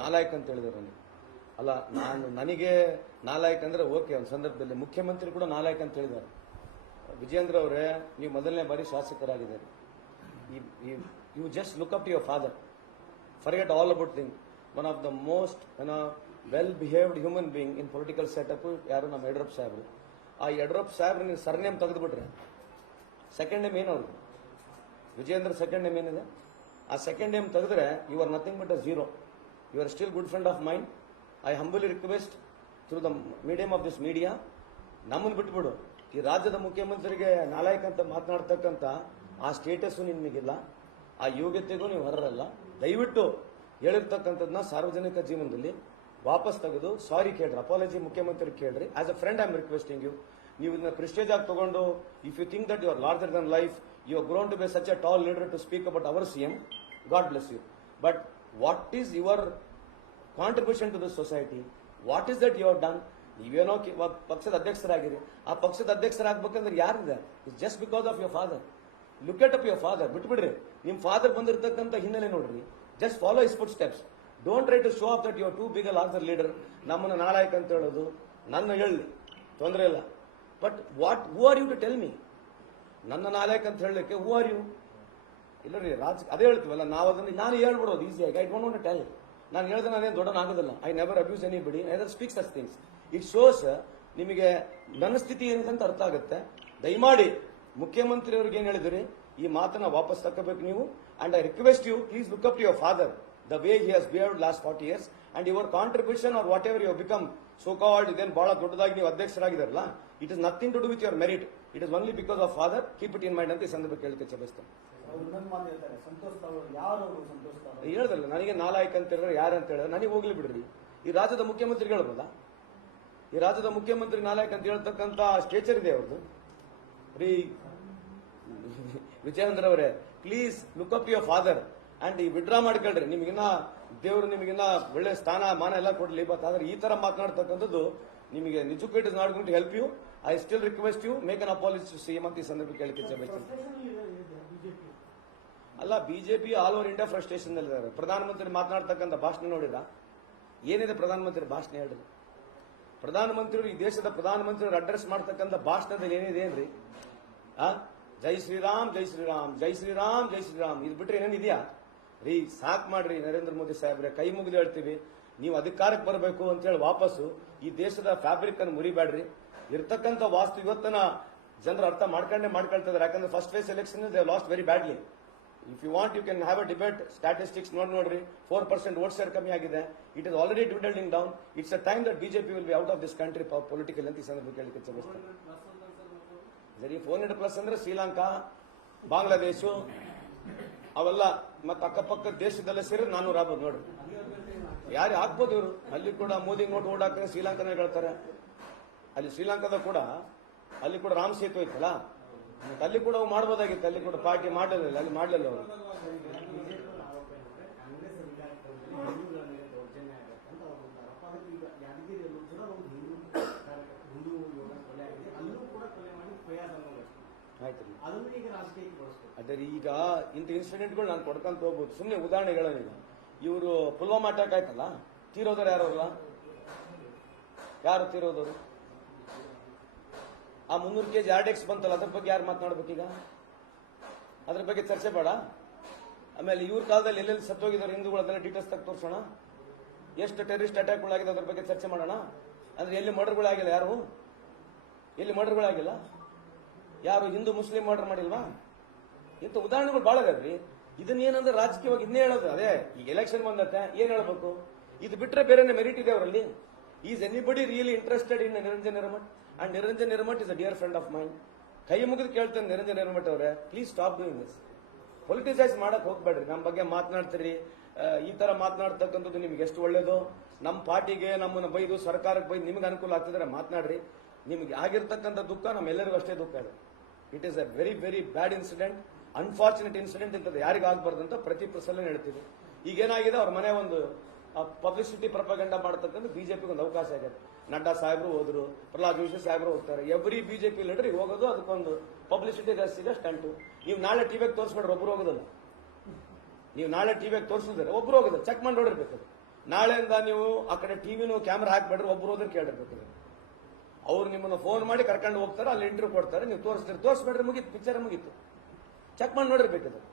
ನಾಲಾಯಕ್ ಅಂತ ಹೇಳಿದ್ರು ನನಗೆ. ಅಲ್ಲ, ನಾನು ನನಗೆ ನಾಲಾಯಕ್ ಅಂದ್ರೆ ಓಕೆ, ಒಂದು ಸಂದರ್ಭದಲ್ಲಿ ಮುಖ್ಯಮಂತ್ರಿ ಕೂಡ ನಾಲಾಯಕ್ ಅಂತ ಹೇಳಿದ್ದಾರೆ. ವಿಜೇಂದ್ರ ಅವರೇ, ನೀವು ಮೊದಲನೇ ಬಾರಿ ಶಾಸಕರಾಗಿದ್ದಾರೆ. You just look up to your father forget all about thing one of the most ಏನೋ well behaved human being in political setup ಯಾರು? ನಮ್ಮ ಯಡಿಯೂರಪ್ಪ ಸಾಹೇಬರು. ಆ ಯಡಿಯೂರಪ್ಪ ಸಾಹೇಬ್ರು ನೀವು ಸರ್ನೇಮ್ ತೆಗೆದುಬಿಟ್ರೆ. ಸೆಕೆಂಡ್ ನೇಮ್ ಏನು ಅವ್ರಿಗೆ ವಿಜೇಂದ್ರ ಸೆಕೆಂಡ್ ನೇಮ್ ಏನಿದೆ? ಆ ಸೆಕೆಂಡ್ ನೇಮ್ ತೆಗೆದ್ರೆ you are nothing but a zero you are still good friend of mind I humbly request through the medium of this media ನಮ್ಮನ್ನು ಬಿಟ್ಬಿಡು. ಈ ರಾಜ್ಯದ ಮುಖ್ಯಮಂತ್ರಿಗೆ ನಾಲಾಯಕ್ ಅಂತ ಮಾತನಾಡ್ತಕ್ಕಂಥ ಆ ಸ್ಟೇಟಸ್ಸು ನಿಮಗಿಲ್ಲ ಆ ಯೋಗ್ಯತೆಗೂ ನೀವು ಹೊರರಲ್ಲ ದಯವಿಟ್ಟು ಹೇಳಿರ್ತಕ್ಕಂಥದ್ದನ್ನ ಸಾರ್ವಜನಿಕ ಜೀವನದಲ್ಲಿ ವಾಪಸ್ ತೆಗೆದು ಸಾರಿ ಕೇಳ್ರಿ ಅಪಾಲಜಿ ಮುಖ್ಯಮಂತ್ರಿ ಕೇಳ್ರಿ. As a friend I am requesting you ನೀವು ಇದನ್ನ ಪ್ರಿಸ್ಟೇಜ್ ಆಗಿ ತಗೊಂಡು if you think that you are larger than life you are grown to be such a tall leader to speak about our C M god bless you but what is your contribution to the society what is that you have done ನೀವೇನೋ ಪಕ್ಷದ ಅಧ್ಯಕ್ಷರಾಗಿರಿ. ಆ ಪಕ್ಷದ ಅಧ್ಯಕ್ಷರಾಗಬೇಕಂದ್ರೆ ಯಾರಿದೆ? It's just because of your father look at up your father ಬಿಟ್ಬಿಡ್ರಿ. ನಿಮ್ father ಬಂದಿರತಕ್ಕಂಥ ಹಿನ್ನೆಲೆ ನೋಡ್ರಿ. Just follow his footsteps don't try to show off that your too big a larger leader ನಮ್ಮನ್ನು ನಾಳಾಯ್ಕ ಅಂತ ಹೇಳೋದು ನನ್ನ ಹೇಳಿ. ತೊಂದರೆ ಇಲ್ಲ. But what who are you to tell me ನನ್ನ ನಾಲಾಯಕ ಅಂತ ಹೇಳಲಿಕ್ಕೆ ಹೂ ಆರ್ ಯು ಇಲ್ಲ ರೀ ರಾಜ್ ಅದೇ ಹೇಳ್ತೀವಲ್ಲ, ನಾವು ಅದನ್ನು ನಾನು ಹೇಳ್ಬಿಡೋದು ಈಸಿಯಾಗಿ ಐ ಡೋಂಟ್ ವಾಂಟ್ ಟೆಲ್ ನಾನು ಹೇಳಿದ್ರೆ ನಾನೇನು ದೊಡ್ಡನಾಗೋದಿಲ್ಲ ಐ ನೆವರ್ ಅಬ್ಯೂಸ್ ಎನಿ ಬಿಡಿ either speaks us things it shows ನಿಮಗೆ ನನ್ನ ಸ್ಥಿತಿ ಏನಿದೆ ಅಂತ ಅರ್ಥ ಆಗುತ್ತೆ. ದಯಮಾಡಿ ಮುಖ್ಯಮಂತ್ರಿ ಅವ್ರಿಗೆ ಏನ್ ಹೇಳಿದ್ರಿ? ಈ ಮಾತನ್ನ ವಾಪಸ್ ತಗೋಬೇಕು ನೀವು. And I request you please look up to your father the way he has behaved last forty years and your contribution are whatever you become so called ಇದೇನು ಬಹಳ ದೊಡ್ಡದಾಗಿ ನೀವು ಅಧ್ಯಕ್ಷರಾಗಿದ್ದಾರಲ್ಲ it is nothing to do with your merit it is only because of father keep it in mind ಅಂತ ಈ ಸಂದರ್ಭ ಕೇಳಿಕೆ ಚಬಸ್ತೇನೆ ಹೇಳ್ದಲ್ಲ ನನಗೆ ನಾಲಾಯಕ್ ಅಂತ ಹೇಳಿದ್ರೆ ಯಾರು ಅಂತ ಹೇಳಿದ್ರೆ ನನಗೆ ಹೋಗ್ಲಿ ಬಿಡ್ರಿ. ಈ ರಾಜ್ಯದ ಮುಖ್ಯಮಂತ್ರಿ ಹೇಳ್ಬೋದಾ? ಈ ರಾಜ್ಯದ ಮುಖ್ಯಮಂತ್ರಿ ನಾಲಾಯಕ್ ಅಂತ ಹೇಳ್ತಕ್ಕಂತ ಸ್ಟೇಚರ್ ಇದೆ ಅವ್ರದ್ದು ರೀ ವಿಜಯೇಂದ್ರ ಅವರೇ please look up your father and ಈ ವಿಡ್ರಾ ಮಾಡ್ಕೊಳ್ರಿ. ನಿಮಗಿನ್ನ ದೇವರು ನಿಮಗಿನ್ನ ಒಳ್ಳೆ ಸ್ಥಾನ ಮಾನ ಎಲ್ಲ ಕೊಡ್ಲಿ. ಬಟ್ ಆದ್ರೆ ಈ ತರ ಮಾತನಾಡ್ತಕ್ಕಂಥದ್ದು ನಿಮಗೆ ನಿಜಕ್ಕೂ it is not going to help you I still request you make an apologies CM ಅಂತ ಈ ಸಂದರ್ಭ ಕೇಳಿಕೆ ಬಯಸ್ತೀನಿ. ಬಿಜೆಪಿ ಅಲ್ಲ BJP all over India frustration ಇದ್ದಾರೆ ಪ್ರಧಾನಮಂತ್ರಿ ಮಾತನಾಡ್ತಕ್ಕಂಥ ಭಾಷಣ ನೋಡಿದ ಏನಿದೆ ಪ್ರಧಾನಮಂತ್ರಿ ಭಾಷಣ ಹೇಳ್ರಿ? ಪ್ರಧಾನಮಂತ್ರಿಗಳು ಈ ದೇಶದ ಪ್ರಧಾನಮಂತ್ರಿಗಳು ಅಡ್ರೆಸ್ ಮಾಡ್ತಕ್ಕಂಥ ಭಾಷಣದಲ್ಲಿ ಏನಿದೆ ಏನ್ರಿ? ಆ? ಜೈ ಶ್ರೀರಾಮ್ ಜೈ ಶ್ರೀರಾಮ್ ಜೈ ಶ್ರೀರಾಮ್ ಜೈ ಶ್ರೀರಾಮ್. ಇದು ಬಿಟ್ರೆ ಏನೇನಿದೆಯಾ ರೀ, ಸಾಕ್ ಮಾಡ್ರಿ ನರೇಂದ್ರ ಮೋದಿ ಸಾಹೇಬ್ರೆ, ಕೈ ಮುಗಿದು ಹೇಳ್ತೀವಿ. ನೀವು ಅಧಿಕಾರಕ್ಕೆ ಬರಬೇಕು ಅಂತೇಳಿ ವಾಪಸ್ಸು ಈ ದೇಶದ ಫ್ಯಾಬ್ರಿಕ್ ಅನ್ನು ಮುರಿಬೇಡ್ರಿ. ಇರ್ತಕ್ಕಂಥ ವಾಸ್ತು ಇವತ್ತನ ಜನರು ಅರ್ಥ ಮಾಡ್ಕೊಂಡೇ ಮಾಡ್ಕೊಳ್ತಿದ್ದಾರೆ ಯಾಕಂದ್ರೆ first phase election lost very badly if you want you can have a debate statistics ನೋಡಿ, ನೋಡ್ರಿ. ಫೋರ್ ಪರ್ಸೆಂಟ್ ವೋಟ್ ಶೇರ್ ಕಮ್ಮಿ ಆಗಿದೆ. It is already dividending down it's a time that BJP will be out of this country political ಅಂತ ಈ ಸಂದರ್ಭ ಚಲಿಸ್ತಾರೆ ಸರಿ four hundred plus ಅಂದ್ರೆ ಶ್ರೀಲಂಕಾ, ಬಾಂಗ್ಲಾದೇಶ, ಅವೆಲ್ಲ ಮತ್ತೆ ಅಕ್ಕಪಕ್ಕ ದೇಶದಲ್ಲೇ ಸೇರಿ ನಾನ್ನೂರು ಆಗ್ಬೋದು ನೋಡ್ರಿ. ಯಾರು ಹಾಕ್ಬೋದು ಇವರು? ಅಲ್ಲಿ ಕೂಡ ಮೋದಿ ನೋಟ್ ಓಡಾಕ್ರೆ ಶ್ರೀಲಂಕಾನ ಹೇಳ್ತಾರೆ. ಅಲ್ಲಿ ಶ್ರೀಲಂಕಾದ ಕೂಡ, ಅಲ್ಲಿ ಕೂಡ ರಾಮ್ ಸೇತು ಐತಲ್ಲ? ಅಲ್ಲಿ ಕೂಡ ಅವು ಮಾಡ್ಬೋದಾಗಿತ್ತು, ಅಲ್ಲಿ ಕೂಡ ಪಾರ್ಟಿ ಮಾಡಲಿಲ್ಲ, ಅಲ್ಲಿ ಮಾಡಲಿಲ್ಲ ಅವರು. ಅದೇ ಈಗ ಇಂಥ ಇನ್ಸಿಡೆಂಟ್ಗಳು ನಾನು ಕೊಡ್ಕೊಂತ ಹೋಗ್ಬೋದು. ಸುಮ್ಮನೆ ಉದಾಹರಣೆ ಈಗ. ಇವರು ಪುಲ್ವಾಮಾ ಅಟ್ಯಾಕ್ ಆಯ್ತಲ್ಲ? ತೀರೋದವ್ರು ಯಾರಲ್ಲ ಯಾರು ತೀರೋದವರು? ಆ ಮುನ್ನೂರು ಕೆ ಜಿ ಆರ್ಡೆಕ್ಸ್ ಬಂತಲ್ಲ, ಅದ್ರ ಬಗ್ಗೆ ಯಾರು ಮಾತನಾಡ್ಬೇಕೀಗ ಅದ್ರ ಬಗ್ಗೆ ಚರ್ಚೆ ಬೇಡ. ಆಮೇಲೆ ಇವ್ರ ಕಾಲದಲ್ಲಿ ಎಲ್ಲೆಲ್ಲಿ ಸತ್ತೋಗಿದ್ದಾರೆ ಹಿಂದೂಗಳು ಅದೆಲ್ಲ ಡೀಟೇಲ್ಸ್ ತಗ್ ತೋರಿಸೋಣ. ಎಷ್ಟು ಟೆರರಿಸ್ಟ್ ಅಟ್ಯಾಕ್ಗಳಾಗಿದೆ ಅದ್ರ ಬಗ್ಗೆ ಚರ್ಚೆ ಮಾಡೋಣ. ಅಂದ್ರೆ ಎಲ್ಲಿ ಮರ್ಡರ್ಗಳಾಗಿಲ್ಲ ಯಾರು? ಎಲ್ಲಿ ಮರ್ಡರ್ಗಳಾಗಿಲ್ಲ ಯಾರು ಹಿಂದೂ, ಮುಸ್ಲಿಂ ಮರ್ಡರ್ ಮಾಡಿಲ್ವಾ? ಇಂಥ ಉದಾಹರಣೆಗಳು ಇದಾವ್ರಿ ಇದನ್ನ ಏನಂದ್ರೆ ರಾಜಕೀಯವಾಗಿ ಇನ್ನೇ ಹೇಳೋದು ಅದೇ. ಈಗ ಎಲೆಕ್ಷನ್ ಬಂದತ್ತೆ ಏನ್ ಹೇಳ್ಬೇಕು? ಇದು ಬಿಟ್ರೆ ಬೇರೆ ಮೆರಿಟ್ ಇದೆ ಅವರಲ್ಲಿ? Is anybody really interested in Niranjan Nirmath and Niranjan Nirmath is a dear friend of mind ಕೈ ಮುಗಿದು ಕೇಳ್ತೇನೆ ನಿರಂಜನ್ ನಿರ್ಮಠ್ ಅವರೇ. Please stop doing this politicise ಮಾಡಕ್ ಹೋಗ್ಬೇಡ್ರಿ. ನಮ್ಮ ಬಗ್ಗೆ ಮಾತನಾಡ್ತೀರಿ. ಈ ತರ ಮಾತನಾಡ್ತಕ್ಕಂಥದ್ದು ನಿಮ್ಗೆ ಎಷ್ಟು ಒಳ್ಳೇದು? ನಮ್ಮ ಪಾರ್ಟಿಗೆ ನಮ್ಮನ್ನು ಬೈದು ಸರ್ಕಾರಕ್ಕೆ ಬೈದು ನಿಮ್ಗೆ ಅನುಕೂಲ ಆಗ್ತಿದ್ರೆ ಮಾತನಾಡ್ರಿ. ನಿಮ್ಗೆ ಆಗಿರ್ತಕ್ಕಂಥ ದುಃಖ ನಮ್ಮೆಲ್ಲರಿಗೂ ಅಷ್ಟೇ ದುಃಖ ಇದೆ it is a very very bad incident unfortunate incident ಇಂಥದ್ದು ಯಾರಿಗೂ ಆಗ್ಬಾರ್ದು ಅಂತ ಪ್ರತಿ ಸಲ ಹೇಳ್ತೀವಿ. ಈಗೇನಾಗಿದೆ? ಅವ್ರ ಮನೆ ಒಂದು ಪಬ್ಲಿಸಿಟಿ ಪ್ರಪಗಂಡ ಮಾಡತಕ್ಕಂಥ ಬಿಜೆಪಿಗೆ ಒಂದು ಅವಕಾಶ ಆಗಿದೆ. ನಡ್ಡಾ ಸಾಹೇಬರು ಹೋದ್ರು, ಪ್ರಹ್ಲಾದ್ ಜೋಶಿ ಸಾಹೇಬರು ಹೋಗ್ತಾರೆ. ಎವ್ರಿ ಬಿಜೆಪಿ ಲೀಡರ್ ಹೋಗೋದು ಅದಕ್ಕೊಂದು ಪಬ್ಲಿಸಿಟಿ ಜಾಸ್ತಿ ಸ್ಟಂಟು ನೀವು ನಾಳೆ ಟಿವಿಗೆ ತೋರಿಸ್ಬೇಡ್ರಿ ಒಬ್ರು ಹೋಗೋದಲ್ಲ. ನೀವು ನಾಳೆ ಟಿವಿಯಾಗ ತೋರಿಸಿದ್ರೆ ಒಬ್ರು ಹೋಗೋದು ಚೆಕ್ ಮಾಡಿ ನೋಡಿರ್ಬೇಕು. ನಾಳೆಯಿಂದ ನೀವು ಆ ಕಡೆ ಟಿವಿನೂ ಕ್ಯಾಮ್ರಾ ಹಾಕ್ಬೇಡ್ರಿ ಒಬ್ರು ಹೋದ್ರೆ ಕೇಳಿರ್ಬೇಕು. ಅವ್ರು ನಿಮ್ಮನ್ನು ಫೋನ್ ಮಾಡಿ ಕರ್ಕೊಂಡು ಹೋಗ್ತಾರೆ, ಅಲ್ಲಿ ಇಂಟರ್ವ್ಯೂ ಕೊಡ್ತಾರೆ. ನೀವು ತೋರಿಸ್ತೀರಿ ತೋರಿಸ್ಬೇಡ್ರಿ ಮುಗೀತು ಪಿಕ್ಚರ್ ಮುಗೀತು. ಚೆಕ್ ಮಾಡಿ ನೋಡಿರ್ಬೇಕು